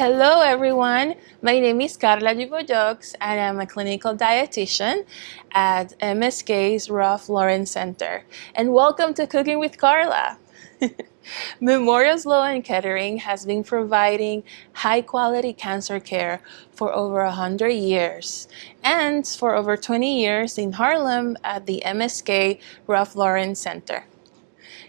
Hello everyone, my name is Karla and I'm a clinical dietitian at MSK's Ralph Lauren Center. And welcome to Cooking with Karla. Memorial Sloan Kettering has been providing high-quality cancer care for over 100 years and for over 20 years in Harlem at the MSK Ralph Lauren Center.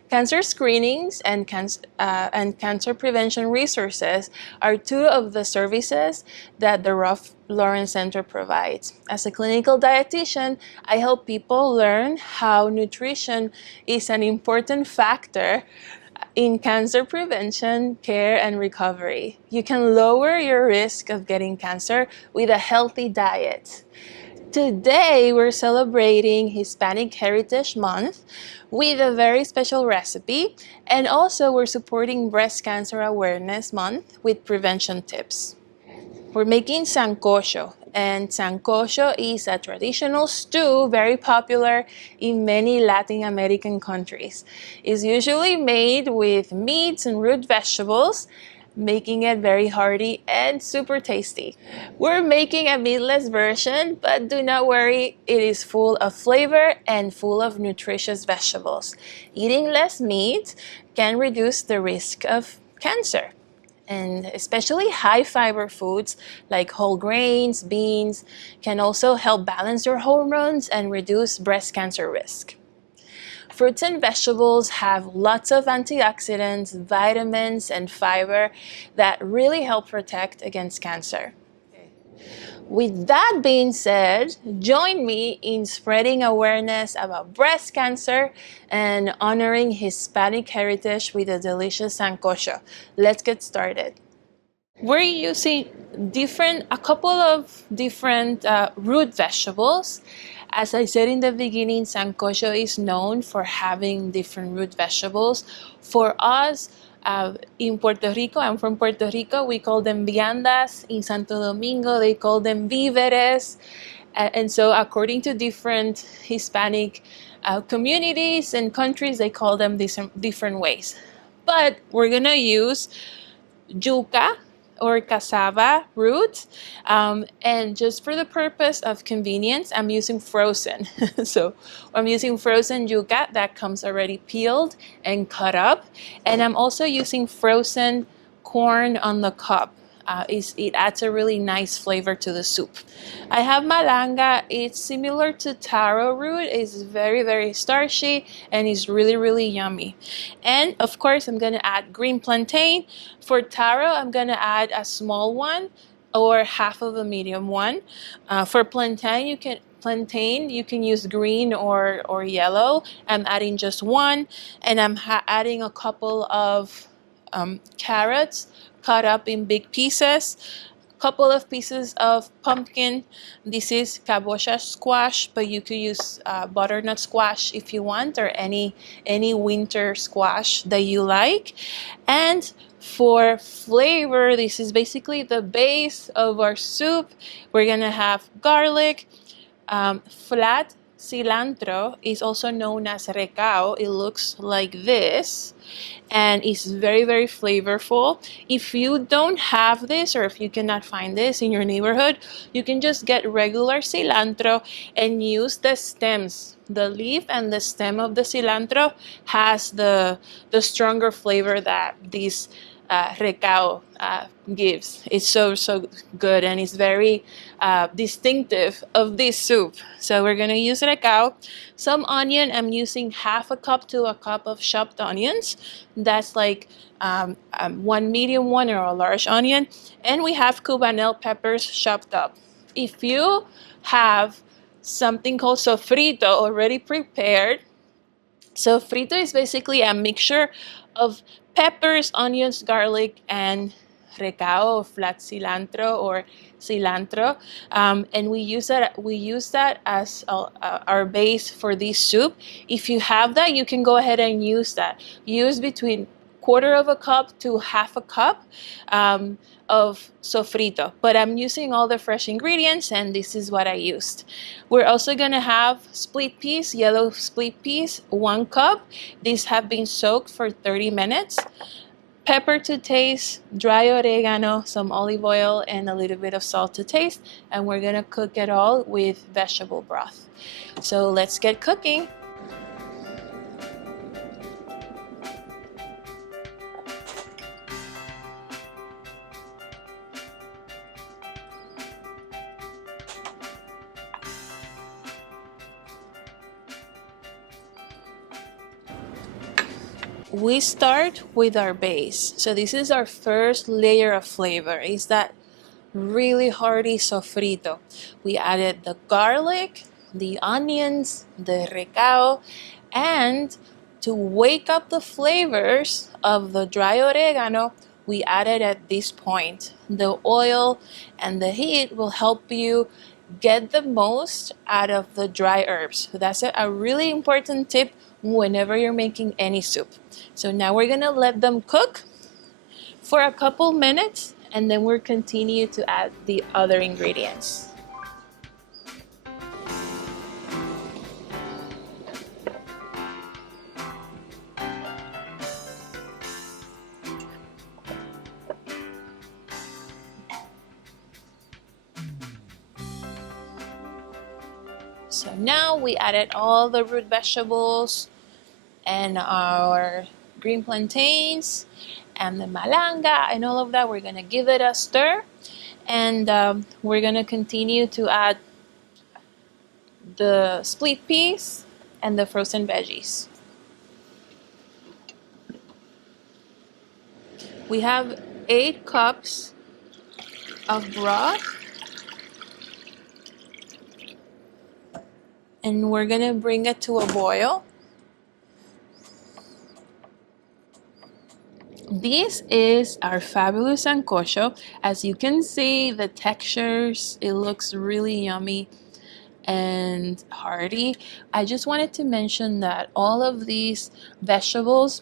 Cancer screenings and cancer prevention resources are two of the services that the Ralph Lauren Center provides. As a clinical dietitian, I help people learn how nutrition is an important factor in cancer prevention, care, and recovery. You can lower your risk of getting cancer with a healthy diet. Today, we're celebrating Hispanic Heritage Month with a very special recipe, and also we're supporting Breast Cancer Awareness Month with prevention tips. We're making sancocho, and sancocho is a traditional stew very popular in many Latin American countries. It's usually made with meats and root vegetables, making it very hearty and super tasty. We're making a meatless version, but do not worry, it is full of flavor and full of nutritious vegetables. Eating less meat can reduce the risk of cancer. And especially high fiber foods like whole grains, beans, can also help balance your hormones and reduce breast cancer risk. Fruits and vegetables have lots of antioxidants, vitamins, and fiber that really help protect against cancer. With that being said, join me in spreading awareness about breast cancer and honoring Hispanic heritage with a delicious sancocho. Let's get started. We're using a couple of different root vegetables. As I said in the beginning, Sancocho is known for having different root vegetables. For us, in Puerto Rico, I'm from Puerto Rico, we call them viandas. In Santo Domingo, they call them víveres. And so according to different Hispanic communities and countries, they call them different ways. But we're gonna use yucca or cassava root, and just for the purpose of convenience, I'm using frozen. So I'm using frozen yucca that comes already peeled and cut up, and I'm also using frozen corn on the cob. It adds a really nice flavor to the soup. I have malanga. It's similar to taro root. It's very, very starchy and it's really, really yummy. And of course, I'm gonna add green plantain. For taro, I'm gonna add a small one or half of a medium one. For plantain, you can use green or yellow. I'm adding just one, and I'm adding a couple of carrots cut up in big pieces, couple of pieces of pumpkin. This is Cabosa squash, but you could use butternut squash if you want, or any winter squash that you like. And for flavor, this is basically the base of our soup. We're gonna have garlic, flat cilantro is also known as Recao. It looks like this and it's very, very flavorful. If you don't have this, or if you cannot find this in your neighborhood, you can just get regular cilantro and use the stems. The leaf and the stem of the cilantro has the stronger flavor that this Recao gives. It's so good, and it's very distinctive of this soup. So we're gonna use Recao. Some onion, I'm using half a cup to a cup of chopped onions. That's like one medium one or a large onion. And we have cubanelle peppers chopped up. If you have something called sofrito already prepared, sofrito is basically a mixture of peppers, onions, garlic, and recao, flat cilantro, or cilantro, and we use that as our base for this soup. If you have that, you can go ahead and use that. Use between quarter of a cup to half a cup of sofrito, but I'm using all the fresh ingredients, and this is what I used. We're also gonna have split peas, yellow split peas, 1 cup. These have been soaked for 30 minutes. pepper to taste, dry oregano, some olive oil, and a little bit of salt to taste. And we're gonna cook it all with vegetable broth. So let's get cooking. We start with our base. So this is our first layer of flavor. It's that really hearty sofrito. We added the garlic, the onions, the recao, and to wake up the flavors of the dry oregano, we added at this point. The oil and the heat will help you get the most out of the dry herbs. So that's a really important tip whenever you're making any soup. So now we're gonna let them cook for a couple minutes, and then we'll continue to add the other ingredients. So now we added all the root vegetables and our green plantains and the malanga and all of that. We're gonna give it a stir, and we're gonna continue to add the split peas and the frozen veggies. We have 8 cups of broth, and we're gonna bring it to a boil. This is our fabulous sancocho. As you can see, the textures, it looks really yummy and hearty. I just wanted to mention that all of these vegetables,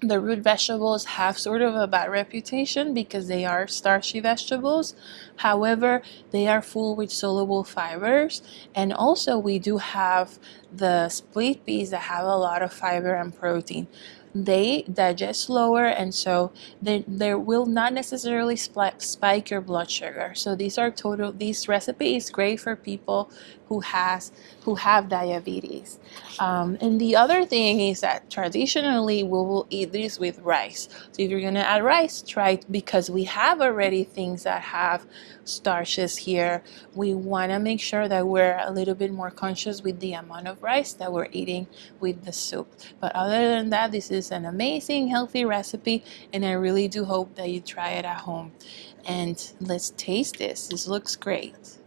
the root vegetables, have sort of a bad reputation because they are starchy vegetables. However, they are full with soluble fibers, and also we do have the split peas that have a lot of fiber and protein. They digest slower, and so they will not necessarily spike your blood sugar. So this recipe is great for people who have diabetes. And the other thing is that traditionally we will eat this with rice. So if you're gonna add rice, try it, because we have already things that have starches here. We wanna make sure that we're a little bit more conscious with the amount of rice that we're eating with the soup. But other than that, this is an amazing, healthy recipe, and I really do hope that you try it at home. And let's taste this. This looks great.